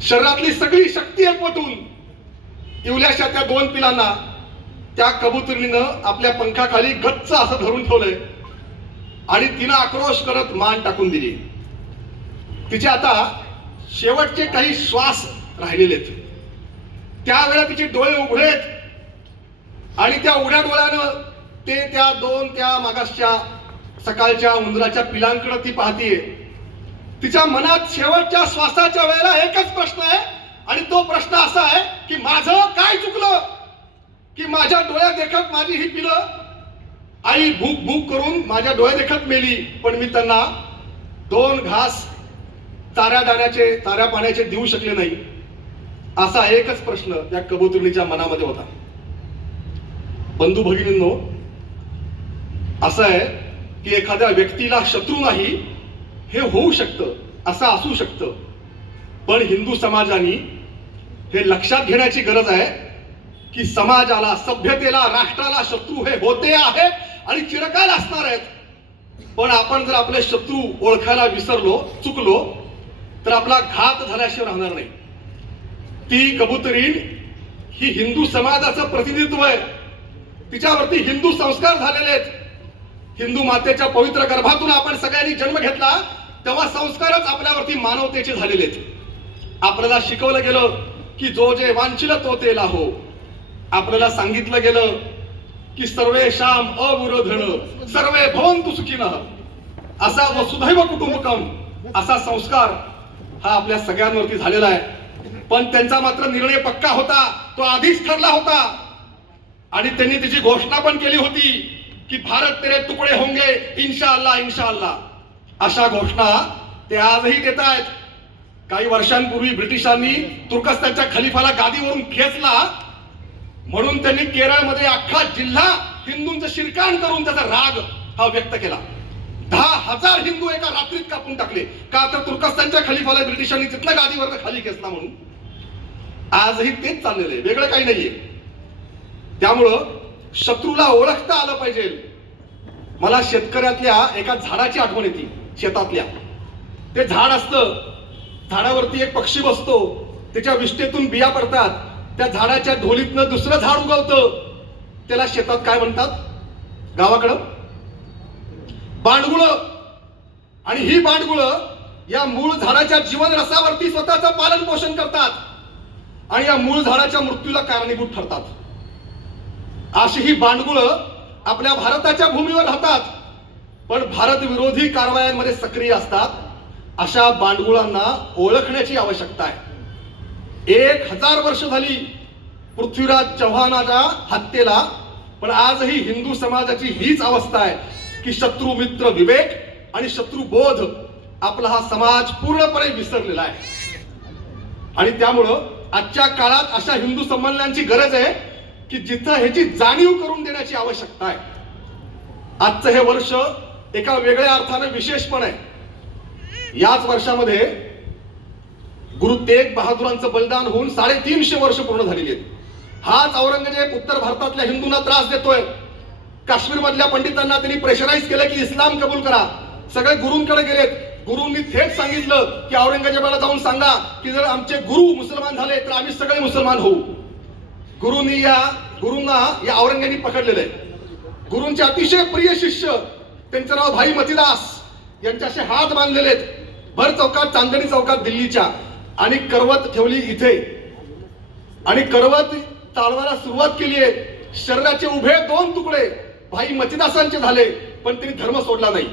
शरीरातली सगळी शक्ती एकवटून इवल्याशा त्या दोन पिलांना त्या कबुतरीनं आपल्या पंखाखाली गच्च असं धरून ठेवलंय आणि तिनं आक्रोश करत मान टाकून दिली. तिचे आता शेवटचे काही श्वास राहिलेले आहेत. त्यावेळेला तिचे डोळे उघडेत आणि त्या उघड्या डोळ्यानं त्या मागासच्या सकाळच्या उंदराच्या पिलांकडे ती पाहतीये. तिच्या मनात शेवटच्या श्वासाच्या वेळेला एकच प्रश्न आहे आणि तो प्रश्न असा आहे की माझं काय चुकलं की माझ्या डोळ्या देखत माझी ही पिलं आई भूक भूक करून माझ्या डोळ्या देखत मेली, पण मी त्यांना 2 घास ताऱ्या पाण्याचे देऊ शकले नाही. असा एकच प्रश्न त्या कबुतरणीच्या मनामध्ये होता. बंधू भगिनींनो, असं आहे की एखाद्या व्यक्तीला शत्रू नाही हे होऊ शकतं, असं असू शकतं, पण हिंदू समाजाने हे लक्षात घेण्याची गरज आहे की समाजाला, सभ्यतेला, राष्ट्राला शत्रू हे होते आहेत आणि चिरकाल असणार आहेत. पण आपण जर आपले शत्रू ओळखायला विसरलो, चुकलो, तर आपला घात झाल्याशिवाय राहणार नाही. ती कबुतरीण ही हिंदू समाजाचं प्रतिनिधित्व आहे. तिच्यावरती हिंदू संस्कार झालेले आहेत. हिंदू मातेच्या पवित्र गर्भातून आपण सगळ्यांनी जन्म घेतला तेव्हा संस्कारच आपल्यावरती मानवतेचे झालेले आहेत. आपल्याला शिकवलं गेलं की जो जे वांछिल तो ते लाहो. आपल्याला सांगितलं गेलं की सर्वेषाम अविरोधन सर्वे भवन्तु सुखिनः, असा वसुधैव कुटुंबकम असा संस्कार हा आपल्या सगळ्यांवरती झालेला आहे. पण त्यांचा मात्र निर्णय पक्का होता, तो आधीच ठरला होता आणि त्यांनी त्याची घोषणा पण केली होती की भारत तेरे तुकडे होंगे इंशाअल्लाह इंशाअल्लाह. अशा घोषणा ते आजही देत आहेत. काही वर्षांपूर्वी ब्रिटिशांनी तुर्कस्तानच्या खलिफाला गादीवरून खेचला म्हणून त्यांनी केरळमध्ये अख्खा जिल्हा हिंदूंचं शिरकाण करून त्याचा राग हा व्यक्त केला. 10,000 हिंदू एका रात्रीत कापून टाकले. का तर तुर्कस्तानच्या खलिफाला ब्रिटिशांनी तिथल्या गादीवर खाली खेचला म्हणून. आजही तेच चाललेलं आहे, वेगळं काही नाहीये. त्यामुळं शत्रूला ओळखता आलं पाहिजे. मला शेतकऱ्यातल्या एका झाडाची आठवण येते. शेतातल्या ते झाड असतं, झाडावरती एक पक्षी बसतो, त्याच्या विष्ठेतून बिया पडतात, त्या झाडाच्या ढोलीतनं दुसरं झाड उगवतं. त्याला शेतात काय म्हणतात गावाकडं? बांडगुळं. आणि ही बांडगुळं या मूळ झाडाच्या जीवन रसावरती स्वतःचं पालन पोषण करतात आणि या मूळ झाडाच्या मृत्यूला कारणीभूत ठरतात. अशी ही बांडगुळं आपल्या भारताच्या भूमीवर राहतात पण भारत विरोधी कारवायांमध्ये सक्रिय असतात. अशा बांडगुळांना ओळखण्याची आवश्यकता आहे. 1000 वर्ष झाली पृथ्वीराज चव्हाणाच्या हत्येला, पण आजही हिंदू समाजाची हीच अवस्था आहे की शत्रू मित्र विवेक आणि शत्रू बोध आपला हा समाज पूर्णपणे विसरलेला आहे. आणि त्यामुळं आजच्या काळात अशा हिंदू संमेलनांची गरज आहे की जिथं ह्याची जाणीव करून देण्याची आवश्यकता आहे. आजचं हे वर्ष एका वेगळ्या अर्थाने विशेष पण आहे. याच वर्षामध्ये गुरु तेग बहादुरांचं बलिदान होऊन 350 वर्ष पूर्ण झालेली आहेत. हाच औरंगजेब उत्तर भारतातल्या हिंदूंना त्रास देतोय. काश्मीर मधल्या पंडितांना त्यांनी प्रेशराईज केलं की इस्लाम कबूल करा. सगळे गुरूंकडे गेलेत. गुरूंनी थेट सांगितलं की औरंगजेबाला जाऊन सांगा की जर आमचे गुरु मुसलमान झाले तर आम्ही सगळे मुसलमान होऊ. गुरूंना या औरंगजेबाने पकडलेलं आहे. गुरूंचे अतिशय प्रिय शिष्य, त्यांचं नाव भाई मतीदास, यांच्याशी हात बांधलेले आहेत भर चौकात, चांदणी चौकात दिल्लीच्या, आणि करवत ठेवली इथे आणि करवत चालवायला सुरुवात केली आहे. शरीराचे उभे 2 तुकडे भाई मतीदासांचे झाले पण त्यांनी धर्म सोडला नाही.